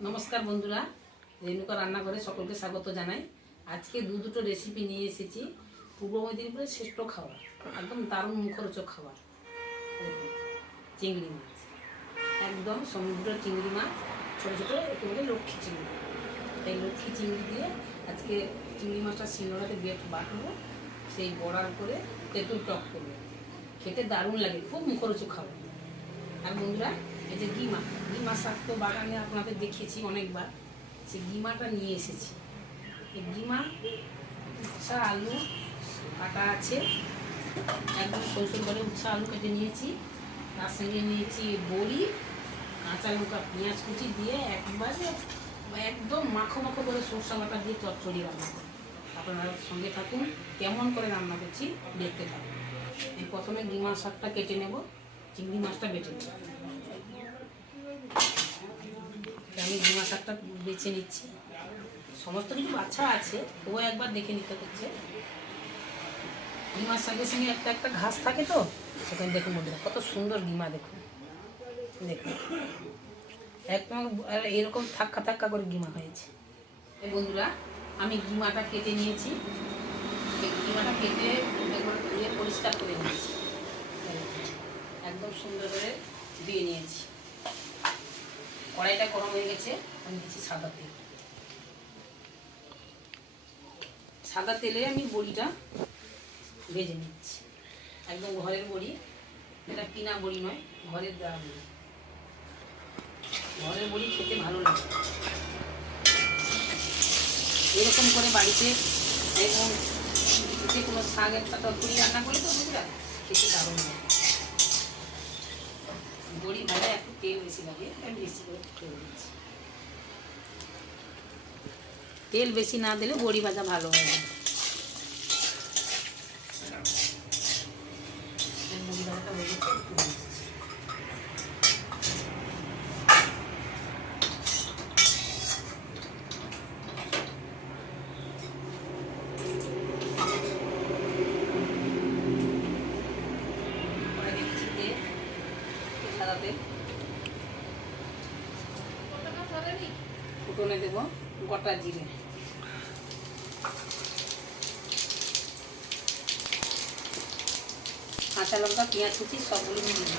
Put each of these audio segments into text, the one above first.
নমস্কার বন্ধুরা, রেণুকা রান্নাঘরে সকলকে স্বাগত জানাই। আজকে দুটো রেসিপি নিয়ে এসেছি। পূর্ব মেদিনীপুরের শ্রেষ্ঠ খাবার, একদম দারুণ মুখরোচক খাবার। চিংড়ি মাছ, একদম সমুদ্র চিংড়ি মাছ, ছোটো ছোটো একেবারে লক্ষ্মী চিংড়ি। এই লক্ষ্মী চিংড়ি দিয়ে আজকে চিংড়ি মাছটা শিলনোড়াতে বাটবো, সেই বড়ার করে তেঁতুল টক করবো। খেতে দারুণ লাগে, খুব মুখরোচক খাবার। আর বন্ধুরা, এই যে গিমা শাক তো বাগানে আপনাদের দেখিয়েছি অনেকবার। সেই গিমাটা নিয়ে এসেছি। এই গিমা, উচ্ছা আলু কাটা আছে, একদম সরষের করে উচ্ছা আলু কেটে নিয়েছি। তার সঙ্গে নিয়েছি বড়ি, কাঁচা লঙ্কা, পেঁয়াজ কুচি দিয়ে একদম মাখো মাখো করে সরষা বাটা দিয়ে চচ্চড়ি রান্না করব। আপনারা সঙ্গে থাকুন, কেমন করে রান্না করছি দেখতে থাকুন। এই প্রথমে গিমা শাকটা কেটে নেব, চিংড়ি মাছটা বেটে নেব। আমি গিমা শাকটা বেছে নিচ্ছি। সমস্ত কিছু বাচ্চা আছে, তবুও একবার দেখে নিতে হচ্ছে। গিমার শাকের সঙ্গে একটা একটা ঘাস থাকে, তো সেখানে দেখুন বন্ধুরা কত সুন্দর গিমা। দেখুন দেখুন, একদম এরকম থাক্কা থাক্কা করে গিমা হয়েছে। এই বন্ধুরা, আমি গিমাটা কেটে নিয়েছি। গিমাটা কেটে পরিষ্কার করে নিয়েছি, একদম সুন্দর করে ধুয়ে নিয়েছি। কড়াইটা গরম হয়ে গেছে, আমি দিচ্ছি সাদা তেল। সাদা তেলে আমি বড়িটা ভেজে নিচ্ছি। একদম ঘরের বড়ি, এটা কিনা বড়ি নয়, ঘরের দেওয়া বড়ি। ঘরের বড়ি খেতে ভালো লাগে। এরকম করে বাড়িতে এবং যে কোনো শাক একটা তরকারি রান্না করি তো বন্ধুরা, খেতে দারুণ লাগে। বড়ি ভাজা একটু তেল বেশি লাগে, আমি বেশি করে তেল দিচ্ছি। তেল বেশি না দিলে বড়ি ভাজা ভালো হয় না। বড়ি ভাজাটা হয়ে গেছে, ফুটনে দেবো গোটা জিরে, কাঁচা লঙ্কা, পেঁয়াজ কুচি সবগুলো দিয়ে দিচ্ছি।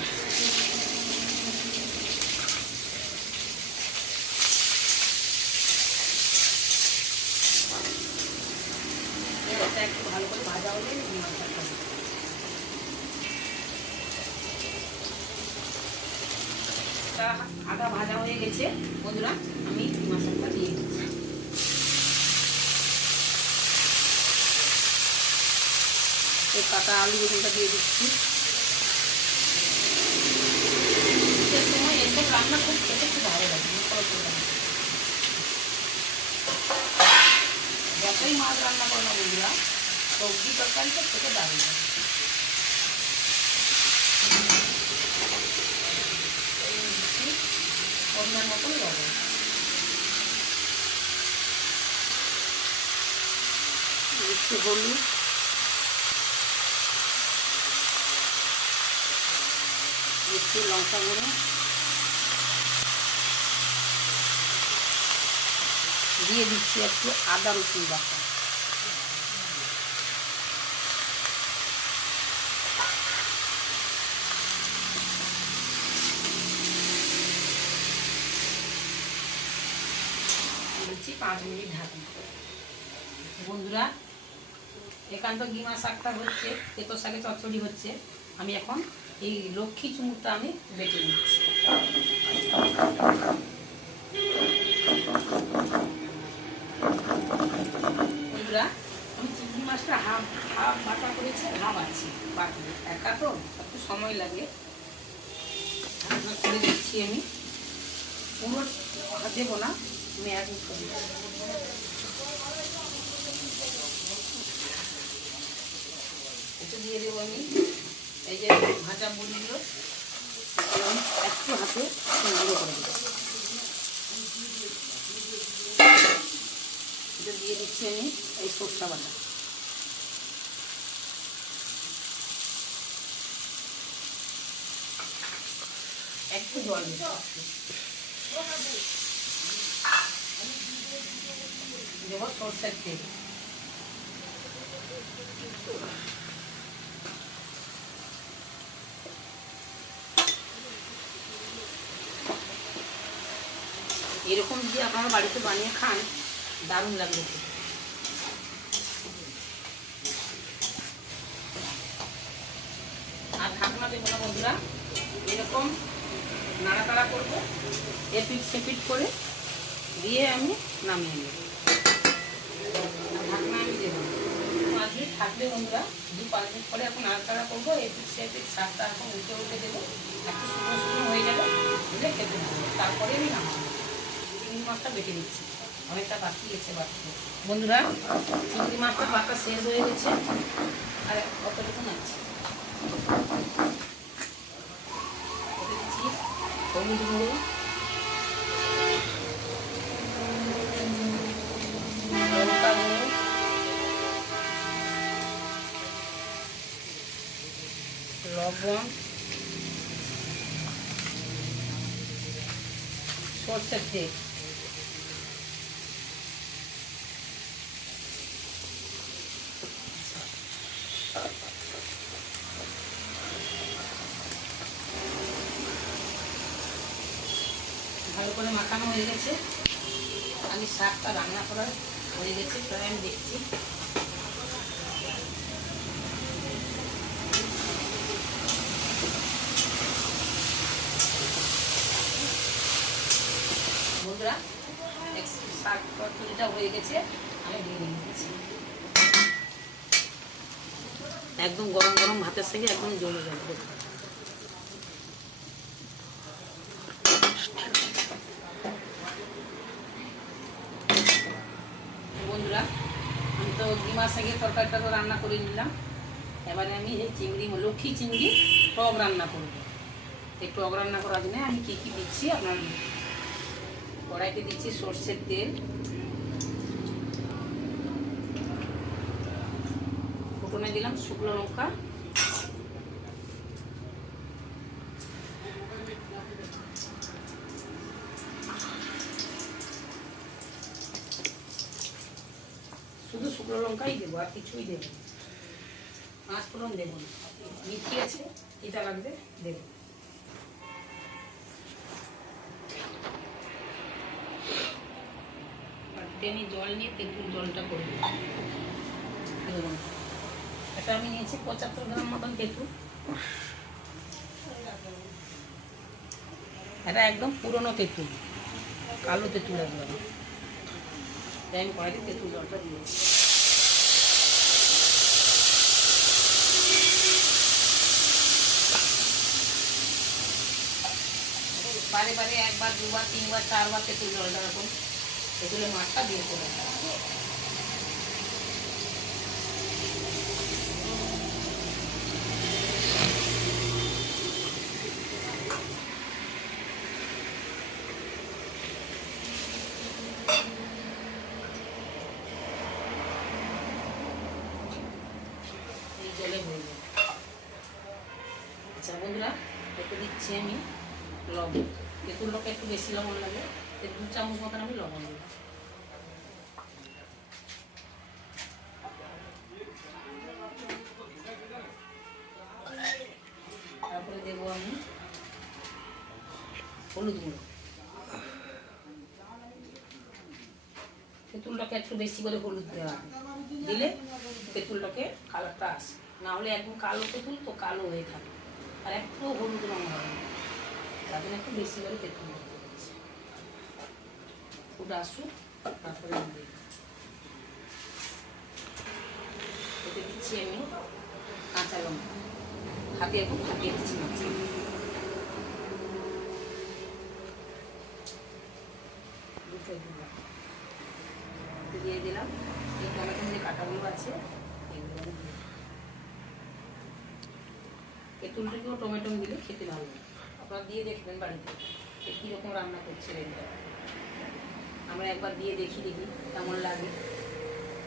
এটা একটু ভালো করে ভাজা হলে আদা ভাজা হয়ে গেছে বন্ধুরা, আমি মশলাটা দিয়ে দিচ্ছি। এই কাটা আলু বেগুনটা দিয়ে দিচ্ছি। শীতের সময় এসব রান্না খুব খেতে খুব ভালো লাগে। যতই মাছ রান্না করো না বন্ধুরা, সবজি তরকারিটা খেতে দারুণ লাগে। পরিমাণ মতন লবণ, একটু হলুদ, একটু লঙ্কা গুঁড়ো দিয়ে দিচ্ছি, একটু আদা রসুন বাটা। দিচ্ছি 5 মিনিট ঢাকা। বন্ধুরা, একান্ত গিমা শাকটা হচ্ছে, তেতো শাকে চচ্চড়ি হচ্ছে। আমি এখন এই লক্ষ্মী চুমুরটা আমি বেটে নিচ্ছি। বন্ধুরা, আমি চিংড়ি মাছটা হাফ বাটা করেছি, হাফ আছে বাটবো। একা তো একটু সময় লাগে, করে দিচ্ছি। আমি পুরো দেবো না, আমি এক মিনিট করে একটু দিয়ে দেবো। আমি এই যে ভাজা বড়িগুলো একটু হাতে গুঁড়ো করে দেবো। এটা দিয়ে দিচ্ছি আমি এই সরষা বাটা। একটু জল দিচ্ছি। দেবো সরষের তেল। এরকম যদি আপনারা বাড়িতে বানিয়ে খান দারুণ লাগবে খেতে। আর ঢাকনা দেবো না বন্ধুরা, এরকম নাড়াচাড়া করবো, এপিট সেপিট করে দিয়ে আমি নামিয়ে নেব। ঢাকনা আমি দেবো 5 মিনিট থাকবে বন্ধুরা, 2-5 মিনিট পরে এখন নাড়াচাড়া করবো, এপিট সেপিট শাকটা এখন উল্টে উল্টে দেবো, একটু শুকনো শুকনো হয়ে যাবে, দিলে খেতে দেবো। তারপরে আমি নামাবো। চিংড়ি মাছটা বেটে নিচ্ছি, অনেকটা বাকি গেছে বাড়তে বন্ধুরা। চিংড়ি মাছটা বাটা শেষ হয়ে গেছে, আর কতটুকু আছে দিচ্ছি হলুদ গুঁড়ো, লঙ্কা গুঁড়ো, লবণ, সরষের তেল। ভালো করে মাখানো হয়ে গেছে, আমি শাকটা রান্না করা হয়ে গেছে প্রায়, আমি দেখছি। বন্ধুরা শাক তরকারিটা হয়ে গেছে, আমি দিয়ে দিচ্ছি। একদম গরম গরম ভাতের সঙ্গে একদম জমে যাবে। বন্ধুরা আমি তো ডিমার সঙ্গে তরকারিটা তো রান্না করে নিলাম, এবারে আমি এই চিংড়ি লক্ষ্মী চিংড়ি টক রান্না করব। এই টক রান্না করার জন্য আমি কী কী দিচ্ছি আপনার, কড়াইতে দিচ্ছি সর্ষের তেল, ফোড়নে দিলাম শুকনো লঙ্কা, শুধু শুকনো লঙ্কাই দেবো, আর কিছুই দেবো, 5 ফোড়ন দেবো না, মিষ্টি আছে এটা লাগবে দেবো। আমি জল নিয়ে তেঁতুল জলটা করবো। এটা আমি নিয়েছি 75 গ্রাম মতন তেঁতুল, এটা একদম পুরনো তেঁতুল, কালো তেঁতুল একদম। আমি কড়াইতে তেঁতুল জলটা দিয়ে বারে বারে 1বার 2বার 3বার 4বার তেঁতুল জলটা এরকম তেঁতুলের মাছটা দিয়ে করে এই জলে হয়ে যাবে। আচ্ছা বন্ধুরা, একটু দিচ্ছি আমি লবণ, তেঁতুলটাকে একটু বেশি লবণ লাগে, 2 চামচ মতন আমি লবণ দিলাম। তারপরে দেবো আমি হলুদ গুঁড়ো, তেঁতুলটাকে একটু বেশি করে হলুদ দেওয়া দিলে তেঁতুলটাকে কালারটা আসে, না হলে একদম কালো তেঁতুল তো কালো হয়ে থাকে, আর একটু হলুদ রঙ হবে না, তার জন্য একটু বেশি করে তেঁতুল দিতে হচ্ছে। ফুট আসুক তারপরে এতে দিচ্ছি আমি কাঁচা লঙ্কা, হাতে এখন ফাটিয়ে দিচ্ছি মাছ, দিয়ে দিলাম এই টমেটো যে কাঁটাগুলো আছে এগুলো, তেঁতুলটাকেও টমেটো দিলে খেতে ভালো লাগে। আপনারা দিয়ে দেখবেন বাড়িতে কীরকম রান্না করছে এটা, আমরা একবার দিয়ে দেখি কেমন লাগে।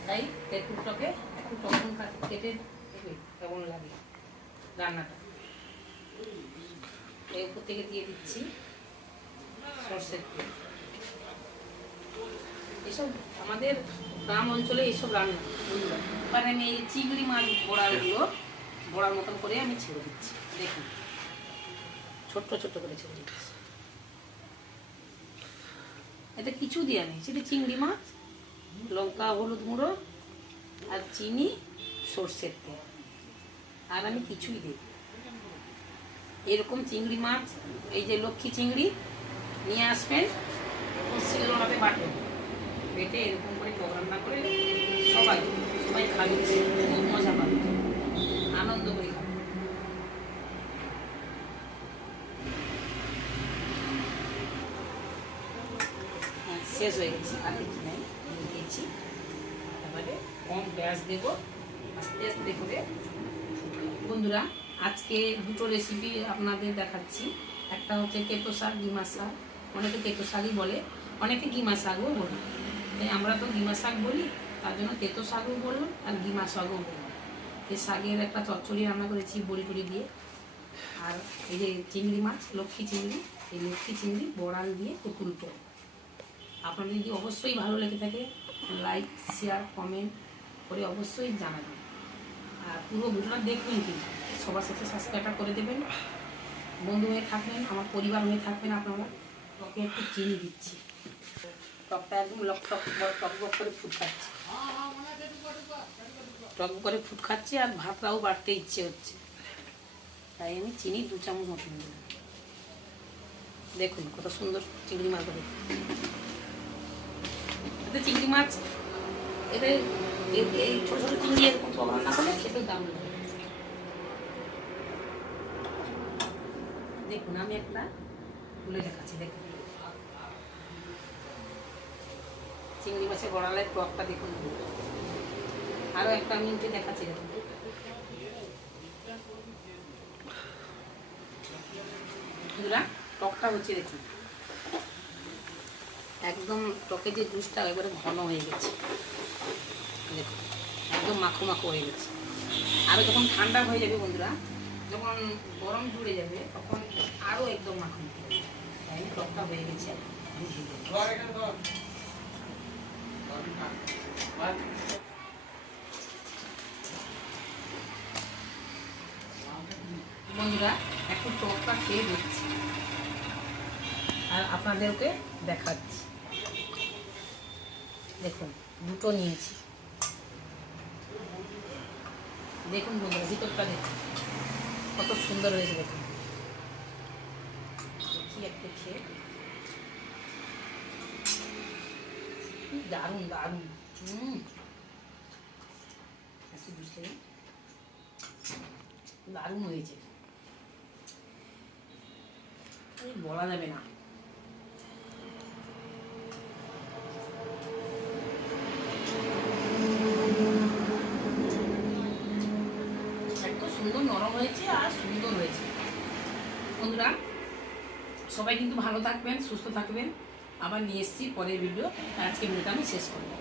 তাই তেঁতুলটাকে একটু টমেটো কেটে দেবে কেমন লাগে রান্নাটা। এই উপর থেকে দিয়ে দিচ্ছি সরষের তেল। এসব আমাদের গ্রাম অঞ্চলে এইসব রান্না বন্ধুরা। মানে আমি এই চিংড়ি মাছ বড়াগুলো বড়ার মতন করে আমি ছেড়ে দিচ্ছি, দেখুন ছোট্ট ছোট্ট করে ছেড়ে দিচ্ছি। এটা কিছু দেওয়া নেই, সেটা চিংড়ি মাছ, লঙ্কা হলুদ গুঁড়ো আর চিনি, সর্ষের তেল, আর আমি কিছুই দিই। এরকম চিংড়ি মাছ, এই যে লক্ষ্মী চিংড়ি নিয়ে আসবেন, শিলনোড়াতে বাটবেন, বেটে এরকম করে টক রান্না করে সবাই সবাই খাবে, খুব মজা পাবে, আনন্দ করে খাবে। শেষ হয়ে গেছে, আর কিছু নেই, দিয়েছি। এবারে কম গ্যাস দেবো, আস্তে আস্তে করে। বন্ধুরা, আজকে দুটো রেসিপি আপনাদের দেখাচ্ছি। একটা হচ্ছে কেতো শাক, গিমা শাক, অনেকে কেতো শাকই বলে, অনেকে গিমা শাকও বলে। তাই আমরা তো গিমা শাক বলি, তার জন্য তেতো শাকও বলুন আর গিমা শাকও বলুন। এই শাকের একটা চচ্চড়ি রান্না করেছি বড়ি টড়ি দিয়ে। আর এই যে চিংড়ি মাছ, লক্ষ্মী চিংড়ি, এই লক্ষ্মী চিংড়ি বড়াল দিয়ে পুকুল টক। আপনাদের যদি অবশ্যই ভালো লেগে থাকে, লাইক শেয়ার কমেন্ট করে অবশ্যই জানাবেন। আর পুরো ভিডিওটা দেখবেন, কিন্তু সবার সাথে সাবস্ক্রাইব করে দেবেন। বন্ধু হয়ে থাকবেন, আমার পরিবার হয়ে থাকবেন আপনারা। ওকে একটু চিনি দিচ্ছি, টকটা একদম টক করে ফুট খাচ্ছে, টক করে ফুট খাচ্ছে। আর ভাতটাও বাড়তে ইচ্ছে হচ্ছে, তাই আমি চিনি 2 চামচ মতন দিলাম। দেখুন কত সুন্দর চিংড়ি মাছ হবে। এতে চিংড়ি মাছ, এতে এই ছোটো ছোটো চিংড়ি এরকম টক রান্না করলে খেতেও দাম লাগে। দেখুন আমি একটা তুলে দেখাচ্ছি, দেখুন চিংড়ি মাছের বড়ালের টকটা দেখুন। আরও একটা আমি উঠে দেখাচ্ছি, দেখুন টকটা হচ্ছে, দেখুন একদম টকের যে জুসটা এবারে ঘন হয়ে গেছে, দেখুন একদম মাখো মাখো হয়ে গেছে। আরও যখন ঠান্ডা হয়ে যাবে বন্ধুরা, যখন গরম জুড়ে যাবে, তখন আরও একদম মাখো মাখো হবে। তাই টকটা হয়ে গেছে। বন্ধুরা একটু টকটা খেয়ে দিচ্ছি আর আপনাদেরকে দেখাচ্ছি। দেখুন দুটো নিয়েছি, দেখুন বন্ধুরা ভিতরটা দেখুন কত সুন্দর হয়েছে। দেখুন দেখি একটু খেয়ে, দারুণ দারুণ। দারুণ হয়েছে, বলা যাবে না। এত সুন্দর নরম হয়েছে আর সুন্দর হয়েছে। বন্ধুরা সবাই কিন্তু ভালো থাকবেন, সুস্থ থাকবেন। আবার নিয়ে এসেছি পরের ভিডিও। আজকে ভিডিওটা আমি শেষ করবো।